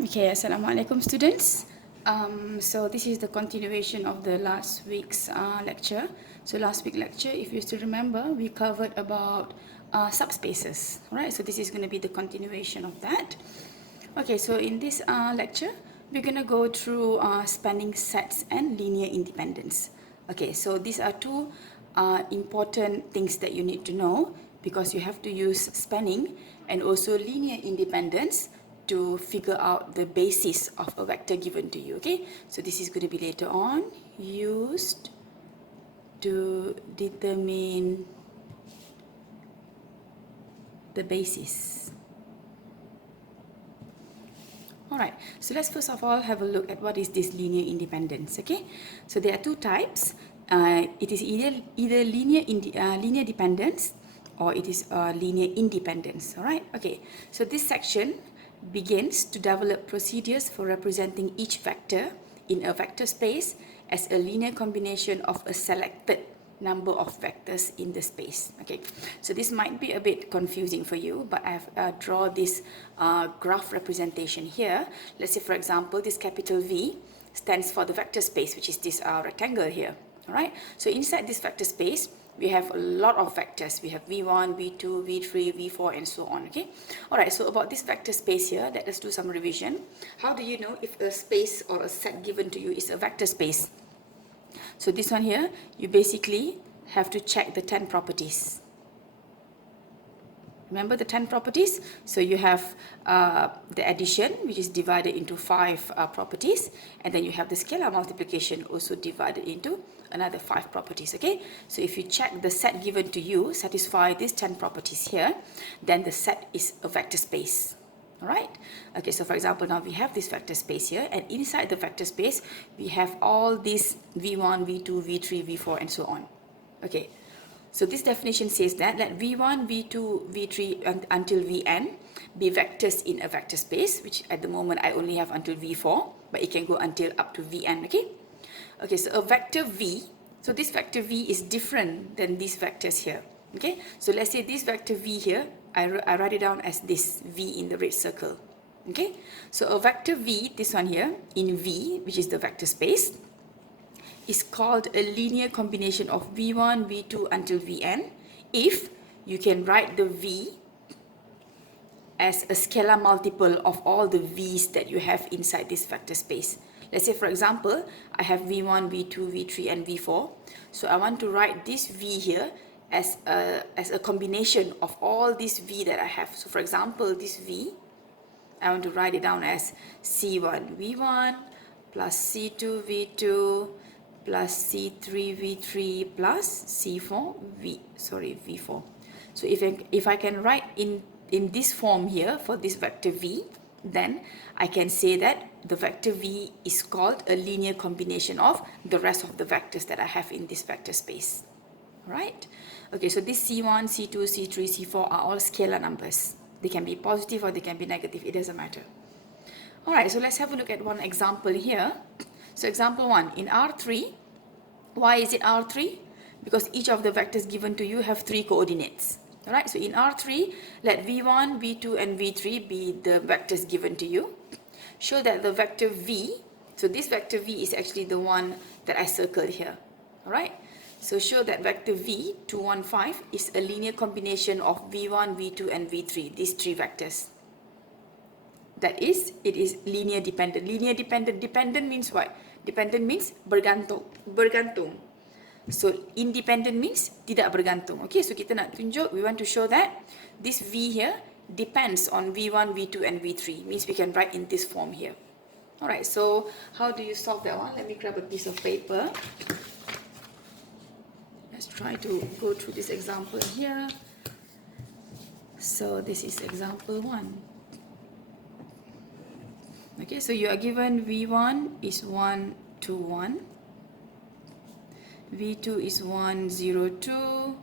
Okay, Assalamualaikum students. So this is the continuation of the last week's lecture. So last week lecture, if you still remember, we covered about subspaces, right? So this is going to be the continuation of that. Okay, so in this lecture, we're going to go through spanning sets and linear independence. Okay, so these are two important things that you need to know because you have to use spanning and also linear independence to figure out the basis of a vector given to you. Okay, so this is going to be later on used to determine the basis. Alright, so let's first of all have a look at what is this linear independence. Okay, so there are two types. It is either linear dependence or it is linear independence. Alright, okay, so this section begins to develop procedures for representing each vector in a vector space as a linear combination of a selected number of vectors in the space. Okay, so this might be a bit confusing for you, but I've draw this graph representation here. Let's say, for example, this capital V stands for the vector space, which is this rectangle here. All right, so inside this vector space, we have a lot of vectors. We have V1, V2, V3, V4, and so on. Okay, all right, so about this vector space here, let us do some revision. How do you know if a space or a set given to you is a vector space? So this one here, you basically have to check the 10 properties. Remember the 10 properties? So you have the addition, which is divided into 5 properties, and then you have the scalar multiplication also divided into another 5 properties. Okay, so if you check the set given to you satisfy these 10 properties here, then the set is a vector space. Alright, okay, so for example, now we have this vector space here, and inside the vector space we have all these v1, v2, v3, v4, and so on. Okay, so this definition says that let v1, v2, v3 until vn be vectors in a vector space, which at the moment I only have until v4, but it can go until up to vn. Okay, okay, so a vector v, so this vector v is different than these vectors here. Okay, so let's say this vector v here, I write it down as this v in the red circle. Okay, so a vector v, this one here, in v, which is the vector space, is called a linear combination of v1, v2 until vn if you can write the v as a scalar multiple of all the v's that you have inside this vector space. Let's say, for example, I have v1, v2, v3, and v4. So I want to write this v here as a combination of all these v that I have. So for example, this v, I want to write it down as c1 v1 plus c2 v2 plus c3 v3 plus c4 v4. So if I can write in this form here for this vector v, then I can say that the vector v is called a linear combination of the rest of the vectors that I have in this vector space. Right? Okay, so this c1, c2, c3, c4 are all scalar numbers. They can be positive or they can be negative, it doesn't matter. Alright, so let's have a look at one example here. So example 1, in R3, why is it R3? Because each of the vectors given to you have 3 coordinates. Alright, so in R3, let v1, v2, and v3 be the vectors given to you. Show that the vector v, so this vector v is actually the one that I circled here. Alright, so show that vector v, 2, 1, 5 is a linear combination of v1, v2, and v3, these 3 vectors. That is, it is linear dependent. Linear dependent means what? Dependent means bergantung. So independent means tidak bergantung. Okay, so kita nak tunjuk, we want to show that this v here depends on v1, v2, and v3. Means we can write in this form here. Alright, so how do you solve that one? Let me grab a piece of paper. Let's try to go through this example here. So this is example 1. Okay, so you are given v1 is 1, 2, 1. v2 is 1, 0, 2.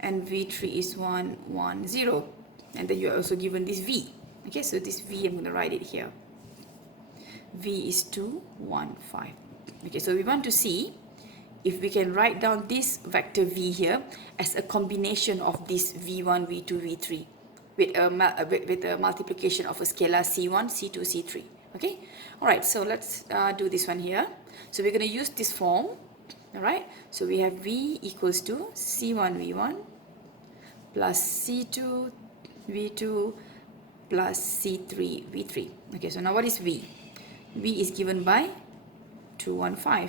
And v3 is 1, 1, 0. And then you are also given this v. Okay, so this v, I'm going to write it here. v is 2, 1, 5. Okay, so we want to see if we can write down this vector v here as a combination of this v1, v2, v3 with a multiplication of a scalar c1, c2, c3. Okay, all right, so let's do this one here. So we're going to use this form. All right, so we have V equals to C1 V1 plus C2 V2 plus C3 V3. Okay, so now what is V? V is given by 215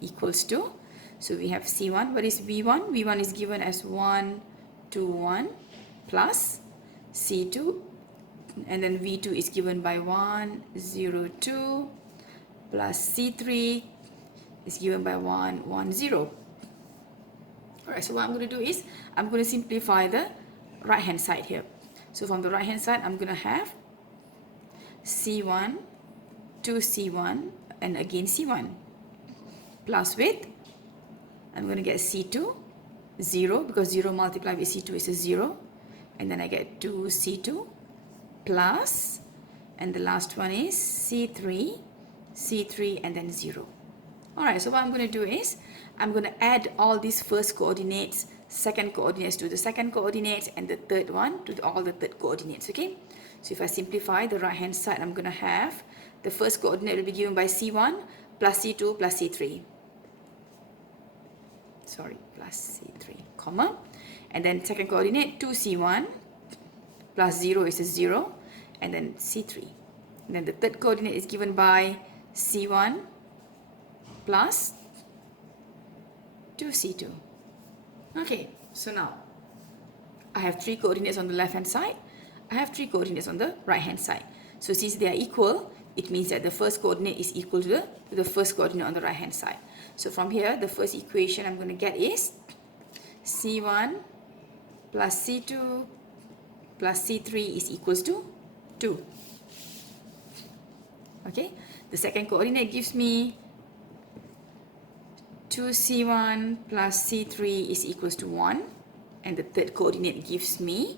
equals to, so we have C1, what is V1? V1 is given as 1, 2, 1 plus C2, and then V2 is given by 1, 0, 2 plus C3 is given by 1, 1, 0. Alright, so what I'm going to do is, I'm going to simplify the right hand side here. So from the right hand side, I'm going to have C1, 2C1, and again C1. Plus with, I'm going to get C2, 0, because 0 multiplied with C2 is a 0. And then I get 2C2 plus, and the last one is C3, C3, and then 0. Alright, so what I'm going to do is, I'm going to add all these first coordinates, second coordinates to the second coordinates, and the third one to all the third coordinates, okay? So if I simplify the right hand side, I'm going to have the first coordinate will be given by C1 plus C2 plus C3. Sorry, plus C3, comma. And then second coordinate, 2C1 plus 0 is a 0, and then C3. And then the third coordinate is given by C1 plus 2C2. Okay, so now I have 3 coordinates on the left hand side. I have 3 coordinates on the right hand side. So since they are equal, it means that the first coordinate is equal to the first coordinate on the right hand side. So from here, the first equation I'm going to get is C1 plus C2 plus C3 is equals to 2. Okay, the second coordinate gives me 2C1 plus C3 is equals to 1. And the third coordinate gives me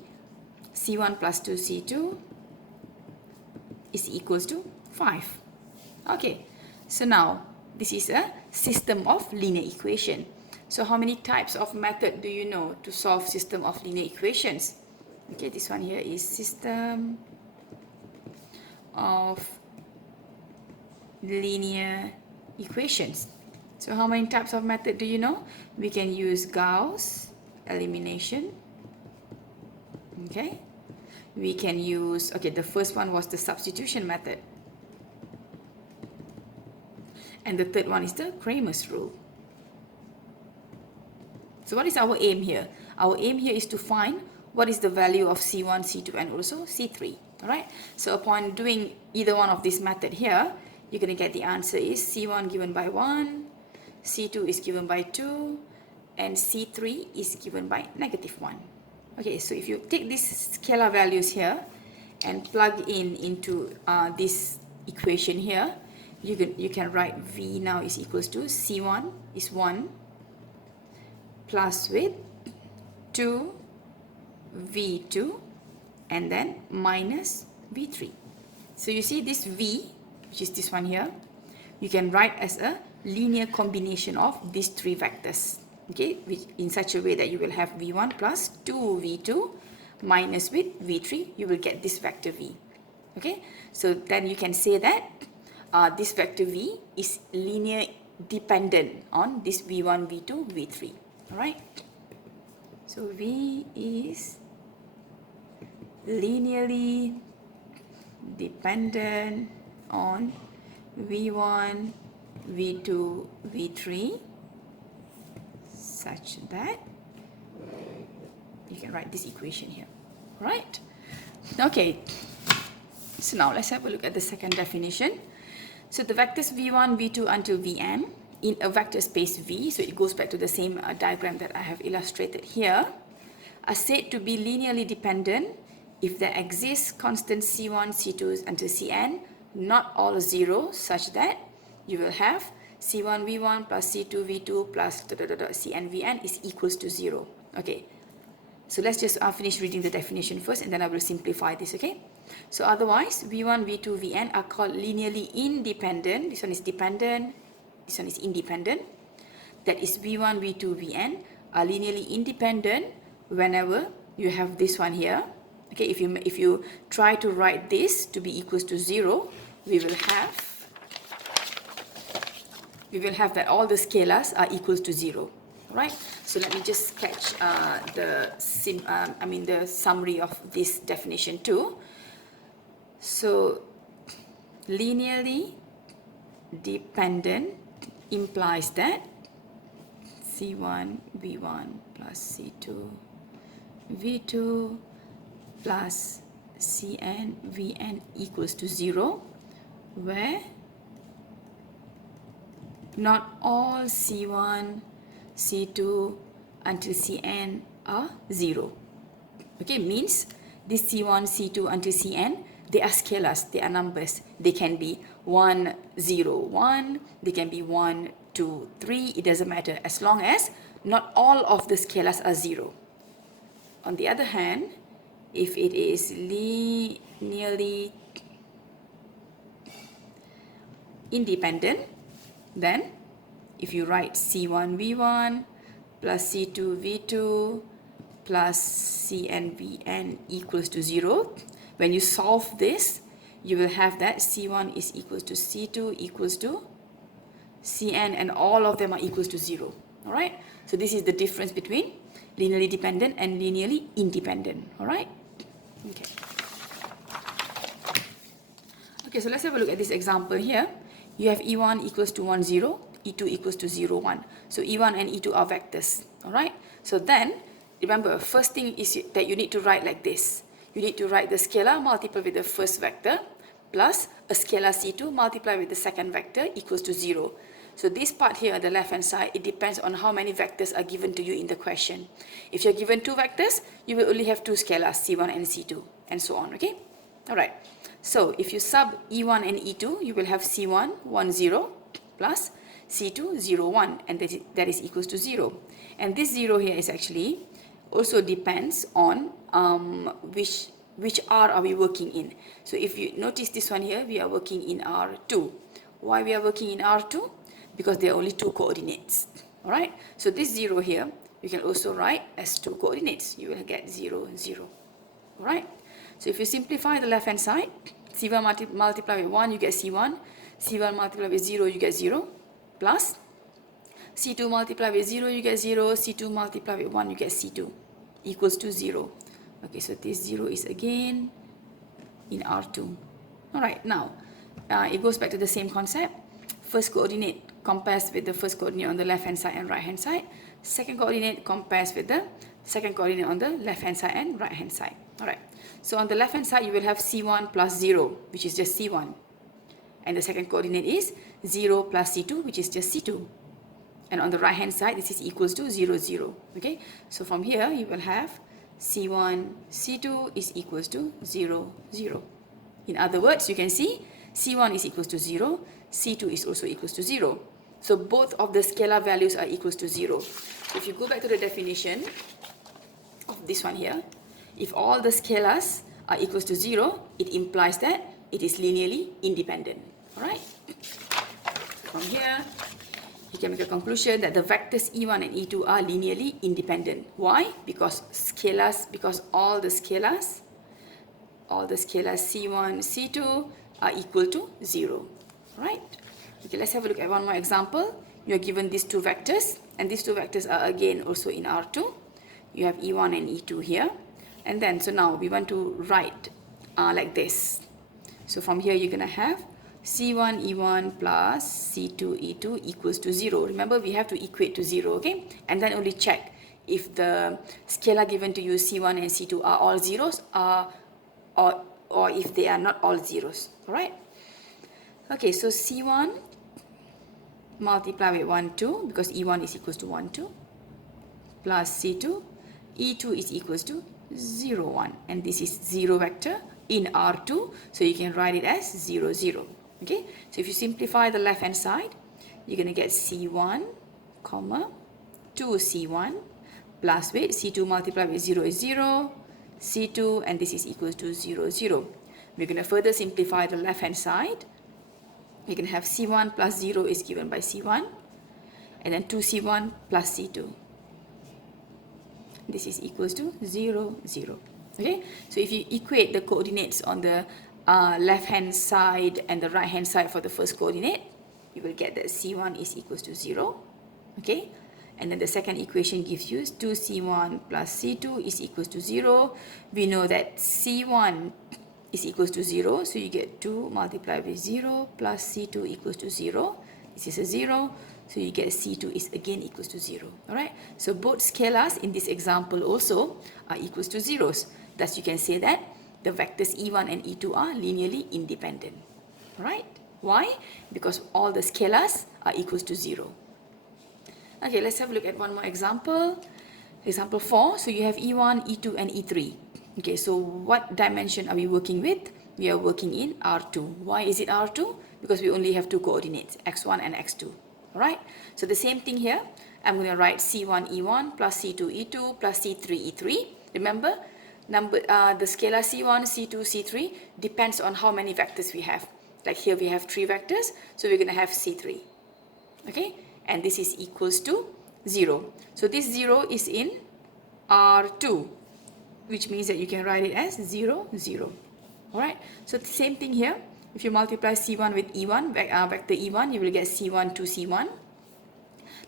C1 plus 2C2 is equals to 5. Okay, so now this is a system of linear equation. So how many types of method do you know to solve system of linear equations? Okay, this one here is system of linear equations. So how many types of method do you know? We can use Gauss elimination. Okay, we can use, okay, the first one was the substitution method. And the third one is the Cramer's rule. So what is our aim here? Our aim here is to find what is the value of C1, C2, and also C3. Alright, so upon doing either one of this method here, you're going to get the answer is C1 given by 1, C2 is given by 2, and C3 is given by -1. Okay, so if you take these scalar values here and plug into this equation here, you can write V now is equals to C1 is 1 plus with 2 V2 and then minus V3. So you see this V, which is this one here, you can write as a linear combination of these 3 vectors. Okay, which in such a way that you will have V1 plus 2V2 minus with V3, you will get this vector V. Okay, so then you can say that this vector V is linear dependent on this V1, V2, V3. Alright, so V is linearly dependent on V1, V2, V3 such that you can write this equation here. Right? Okay, so now let's have a look at the second definition. So the vectors V1, V2 until Vn in a vector space V, so it goes back to the same diagram that I have illustrated here, are said to be linearly dependent if there exists constant C1, C2 until Cn, not all 0, such that you will have C1 V1 plus C2 V2 plus Cn Vn is equals to 0. Okay, so let's just finish reading the definition first and then I will simplify this, okay? So otherwise, V1, V2, Vn are called linearly independent. This one is dependent, this one is independent. That is V1, V2, Vn are linearly independent whenever you have this one here. Okay, if you try to write this to be equals to 0, we will have that all the scalars are equal to 0. Right? So let me just sketch the summary of this definition too. So linearly dependent implies that C1 V1 plus C2 V2 plus Cn Vn equals to 0, where not all C1, C2 until Cn are 0. Okay, means this C1, C2 until Cn, they are scalars, they are numbers. They can be 1, 0, 1, they can be 1, 2, 3, it doesn't matter, as long as not all of the scalars are 0. On the other hand, if it is linearly independent, then if you write C1 V1 plus C2 V2 plus Cn Vn equals to 0, when you solve this, you will have that C1 is equals to C2 equals to Cn, and all of them are equals to 0. Alright, so this is the difference between linearly dependent and linearly independent. Alright, okay, so let's have a look at this example here. You have E1 equals to 1, 0, E2 equals to 0, 1. So E1 and E2 are vectors. Alright, so then remember, first thing is that you need to write like this. You need to write the scalar multiplied with the first vector plus a scalar C2 multiplied with the second vector equals to 0. So this part here on the left hand side, it depends on how many vectors are given to you in the question. If you're given 2 vectors, you will only have 2 scalars, C1 and C2, and so on, okay? Alright, so if you sub E1 and E2, you will have C1, 1, 0 plus C2, 0, 1, and that is equals to 0. And this 0 here is actually also depends on which R are we working in. So if you notice this one here, we are working in R2. Why we are working in R2? Because there are only 2 coordinates. Alright, so this 0 here, you can also write as 2 coordinates. You will get 0, 0. Alright, so if you simplify the left hand side, C1 multiplied with 1, you get C1. C1 multiplied with 0, you get 0. Plus C2 multiplied with 0, you get 0. C2 multiplied with 1, you get C2. Equals to 0. Okay, so this 0 is again in R2. Alright, now it goes back to the same concept. First coordinate compares with the first coordinate on the left hand side and right hand side. Second coordinate compares with the second coordinate on the left hand side and right hand side. Alright, so on the left hand side you will have C1 plus 0, which is just C1. And the second coordinate is 0 plus C2, which is just C2. And on the right hand side, this is equals to 0, 0. Okay, so from here you will have C1, C2 is equals to 0, 0. In other words, you can see C1 is equals to 0, C2 is also equals to 0. So both of the scalar values are equals to 0. So if you go back to the definition of this one here, if all the scalars are equals to 0, it implies that it is linearly independent. Alright? From here, you can make a conclusion that the vectors E1 and E2 are linearly independent. Why? Because all the scalars C1, C2 are equal to 0. Right? Okay, let's have a look at one more example. You are given these 2 vectors, and these 2 vectors are again also in R2. You have E1 and E2 here. And then, so now we want to write like this. So from here you're going to have C1 E1 plus C2 E2 equals to 0. Remember, we have to equate to 0, okay? And then only check if the scalar given to you C1 and C2 are all zeros or if they are not all zeros. Alright? Okay, so C1 multiply with 1, 2, because E1 is equals to 1, 2, plus C2, E2 is equals to 0, 1. And this is 0 vector in R2, so you can write it as 0, 0. Okay, so if you simplify the left hand side, you're going to get C1, comma, 2C1 plus with C2 multiplied with 0 is 0, C2, and this is equals to 0, 0. We're going to further simplify the left hand side. We can have C1 plus 0 is given by C1, and then 2C1 plus C2. This is equals to 0, 0. Okay, so if you equate the coordinates on the left hand side and the right hand side for the first coordinate, you will get that C1 is equals to 0. Okay, and then the second equation gives you 2C1 plus C2 is equals to 0. We know that C1 is equals to 0, so you get 2 multiplied with 0 plus C2 equals to 0. This is a 0, so you get C2 is again equals to 0. Alright, so both scalars in this example also are equals to zeros. Thus you can say that the vectors E1 and E2 are linearly independent. Alright, why? Because all the scalars are equals to 0. Okay, let's have a look at one more example. Example 4, so you have E1, E2 and E3. Okay, so what dimension are we working with? We are working in R2. Why is it R2? Because we only have two coordinates, x1 and x2. Alright, so the same thing here. I'm going to write C1 E1 plus C2 E2 plus C3 E3. Remember, the scalar C1, C2, C3 depends on how many vectors we have. Like here we have 3 vectors, so we're going to have C3. Okay, and this is equals to 0. So this 0 is in R2, which means that you can write it as 0, 0. Alright, so the same thing here. If you multiply C1 with E1, vector E1, you will get C1 to C1.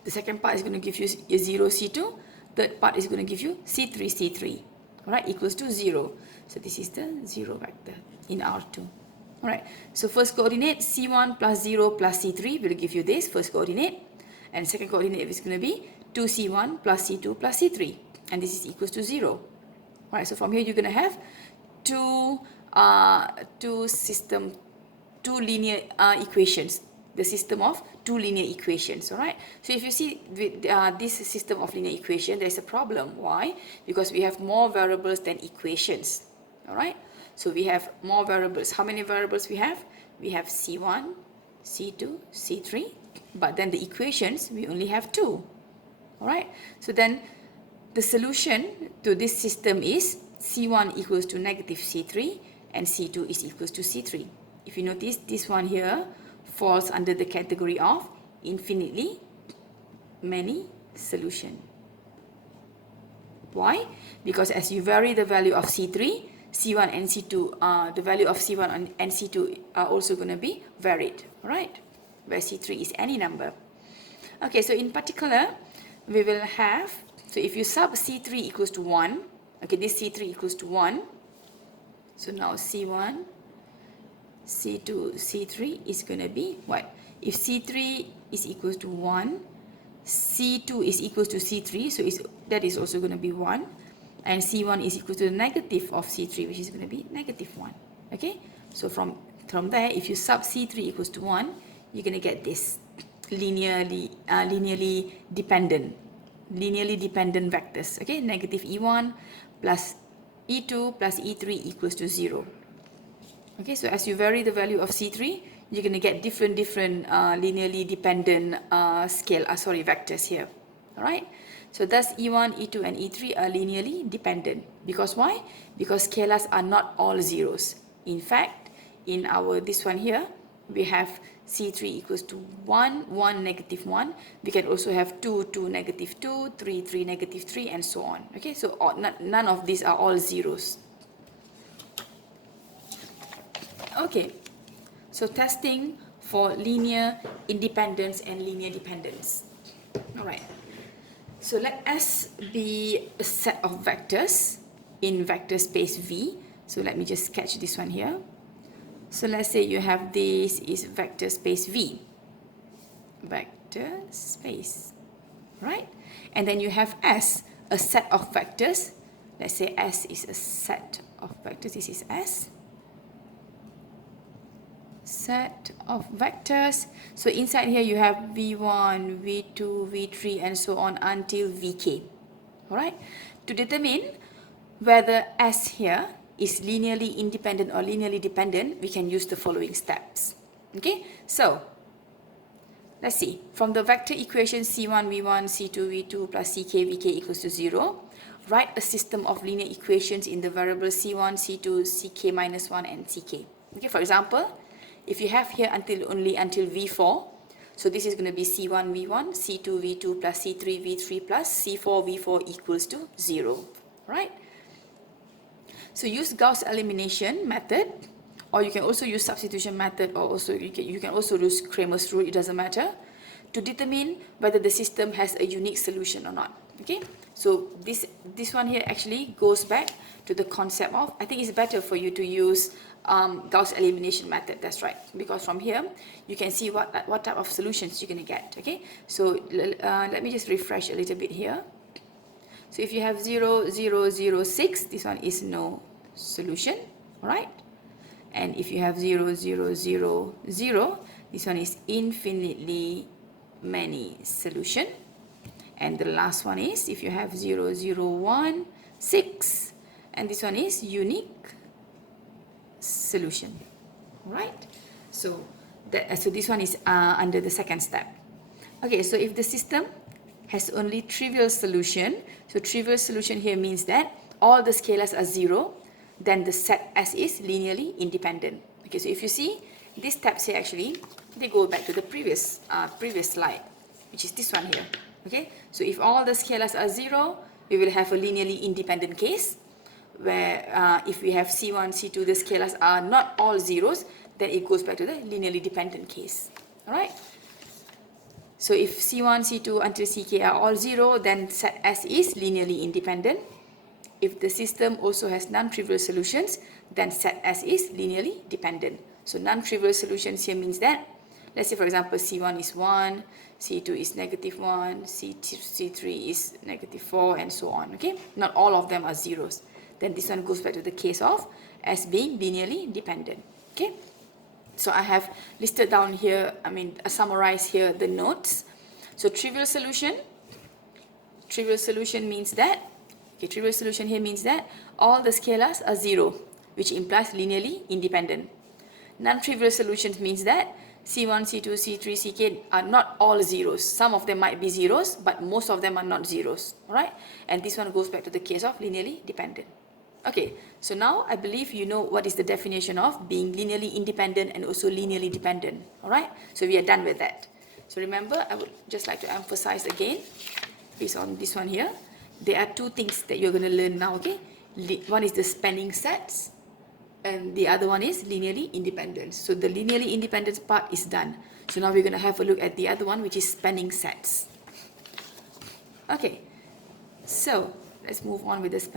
The second part is going to give you 0, C2. Third part is going to give you C3, C3. Alright, equals to 0. So this is the 0 vector in R2. Alright, so first coordinate C1 plus 0 plus C3 will give you this first coordinate. And second coordinate is going to be 2C1 plus C2 plus C3. And this is equals to 0. Alright, so from here you're going to have two linear equations. The system of two linear equations. Alright, so if you see with this system of linear equation, there's a problem. Why? Because we have more variables than equations. Alright, so we have more variables. How many variables we have? We have C1, C2, C3, but then the equations we only have 2. Alright, so then the solution to this system is C1 equals to negative C3 and C2 is equals to C3. If you notice, this one here falls under the category of infinitely many solution. Why? Because as you vary the value of C3, C1 and C2, the value of C1 and C2 are also going to be varied, right? Where C3 is any number. Okay, so in particular, we will have, so if you sub C3 equals to 1, okay, this C3 equals to 1. So now C1, C2, C3 is going to be what? If C3 is equals to 1, C2 is equals to C3, so that is also going to be 1. And C1 is equal to the negative of C3, which is going to be negative 1. Okay, so from there, if you sub C3 equals to 1, you're going to get this linearly dependent vectors. Okay, negative E1 plus E2 plus E3 equals to 0. Okay, so as you vary the value of C3, you're going to get different linearly dependent vectors here. All right. So thus E1, E2 and E3 are linearly dependent. Because why? Because scalars are not all zeros. In fact, in this one here, we have C3 equals to 1, 1, negative 1. We can also have 2, 2, negative 2, 3, 3, negative 3, and so on. Okay, so none of these are all zeros. Okay, so testing for linear independence and linear dependence. All right. So let S be a set of vectors in vector space V. So let me just sketch this one here. So let's say you have this is vector space V. Vector space, right? And then you have S, a set of vectors. Let's say S is a set of vectors. This is S. Set of vectors. So inside here you have V1, V2, V3 and so on until Vk. Alright. To determine whether S here is linearly independent or linearly dependent, we can use the following steps. Okay. So let's see. From the vector equation C1, V1, C2, V2 plus Ck, Vk equals to 0, write a system of linear equations in the variable C1, C2, Ck minus 1 and Ck. Okay. For example, if you have here until V4, so this is going to be C1, V1, C2, V2 plus C3, V3 plus C4, V4 equals to 0. Right? So use Gauss elimination method or you can also use substitution method, or also you can also use Cramer's rule, it doesn't matter, to determine whether the system has a unique solution or not. Okay, so this one here actually goes back to the concept of, I think it's better for you to use Gauss elimination method. That's right, because from here you can see what type of solutions you're going to get. Okay, so let me just refresh a little bit here. So if you have 0, 0, 0, 6, this one is no solution, all right? And if you have 0, 0, 0, 0, this one is infinitely many solution. And the last one is, if you have 0, 0, 1, 6, and this one is unique solution, right? So this one is under the second step. Okay, so if the system has only trivial solution, so trivial solution here means that all the scalars are 0, then the set S is linearly independent. Okay, so if you see these steps here, actually they go back to the previous slide, which is this one here. Okay, so if all the scalars are 0, we will have a linearly independent case, where if we have C1, C2, the scalars are not all zeros, then it goes back to the linearly dependent case. All right. So if C1, C2 until Ck are all 0, then set S is linearly independent. If the system also has non-trivial solutions, then set S is linearly dependent. So non-trivial solutions here means that, let's say for example C1 is 1, C2 is -1, C3 is -4, and so on. Okay, not all of them are zeros. Then this one goes back to the case of S being linearly dependent. Okay, so I have listed down here, summarized here the notes. So trivial solution means that, okay, trivial solution here means that all the scalars are 0, which implies linearly independent. Non-trivial solutions means that C1, C2, C3, Ck are not all zeros. Some of them might be zeros, but most of them are not zeros. Alright? And this one goes back to the case of linearly dependent. Okay, so now I believe you know what is the definition of being linearly independent and also linearly dependent. Alright? So we are done with that. So remember, I would just like to emphasize again, based on this one here, there are two things that you're going to learn now. Okay, one is the spanning sets, and the other one is linearly independent. So the linearly independent part is done. So now we're going to have a look at the other one, which is spanning sets. Okay, so let's move on with the spanning.